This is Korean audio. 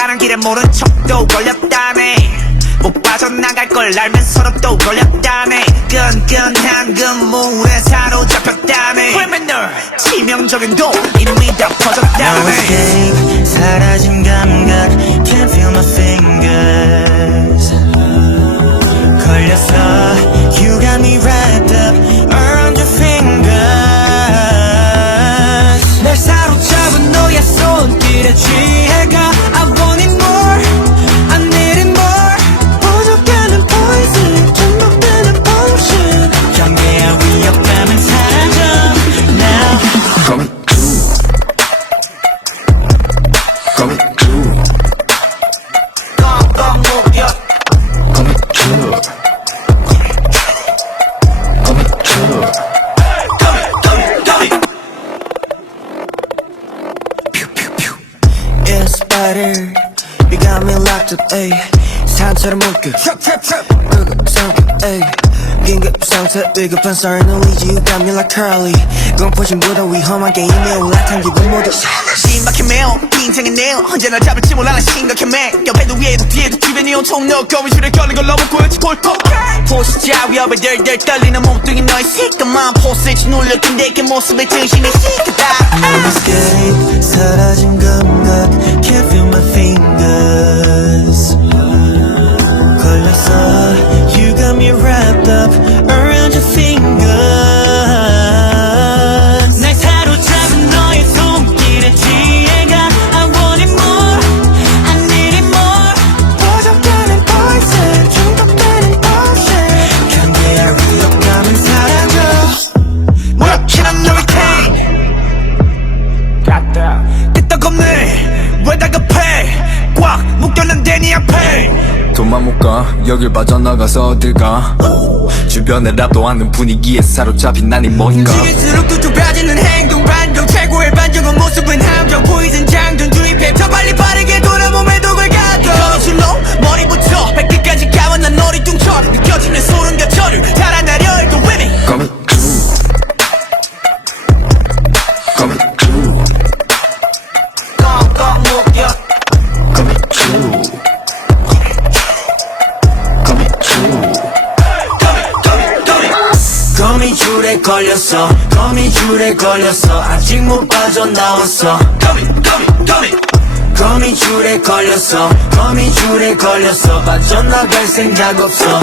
가는 길에 모른 척도 걸렸다네. 못 빠져나갈 걸 알면서도 또 걸렸다네. 끈끈한 그물에 사로잡혔다네. 왜맨 널 치명적인 도 이미 다 퍼졌다네. No escape 사라진 감각 Can't feel my fingers 걸렸어 You got me wrapped up around your fingers 날 사로잡은 너의 손길에 취해가 I want it more I need it more 부족하는 poison 중독되는 potion 경계의 위협감은 사라져 Now Coming true Coming true 꽁꽁 묶여 Coming true Coming true Yeah, spider You got me locked up, ayy 산처럼 묶여 불급상태, ayy 긴급상태 위급한 썰는 의지 You got me like Curly 공포심보다 위험한 게임에 올라탄 기분 모두 심각해 매우 인생의 내용 언제나 잡을지 몰라 심각해 매 옆에도 위에도 뒤에도 주변이 온통 너 거미줄에 걸린 걸 너무 보였지 볼터 포스자 위협에 덜덜 떨리는 몸뚱이 너의 새까만 포스지 눌렸던 내게 모습에 정신이 시크다 No escape 사라진 감각 Can't feel my fingers 걸렸어 You got me wrapped up around your fingers 날 사로잡은 너의 손길에 취해가 I want it more I need it more 부족하는 poison 중독되는 potion 경계의 위협감은 사라져 무력해난 너의 pain 끄떡없네 왜 다급해 꽉 묶였는데 네 앞에 돈만 못 가 여길 빠져나가서 어딜 가 주변에 랍도 않는 분위기에 사로잡힌 난이 뭔가 움직일수록 또 좁아지는 행동 반동 최고의 반전과 모습은 함정 포이즌 장전 주입해 더 빨리 빠르게 돌아 몸에 독을 가둬 거미줄로 머리부터 발끝까지 감아 난 너리 뚱쳐 느껴지는 소름과 저류 달아나려 해도 winning Coming true Coming true 꽁꽁 묶여 Coming true Coming true 거미줄에 걸렸어 거미줄에 걸렸어 아직 못 빠져나왔어 거미줄에 걸렸어 거미줄에 걸렸어 빠져나갈 생각 없어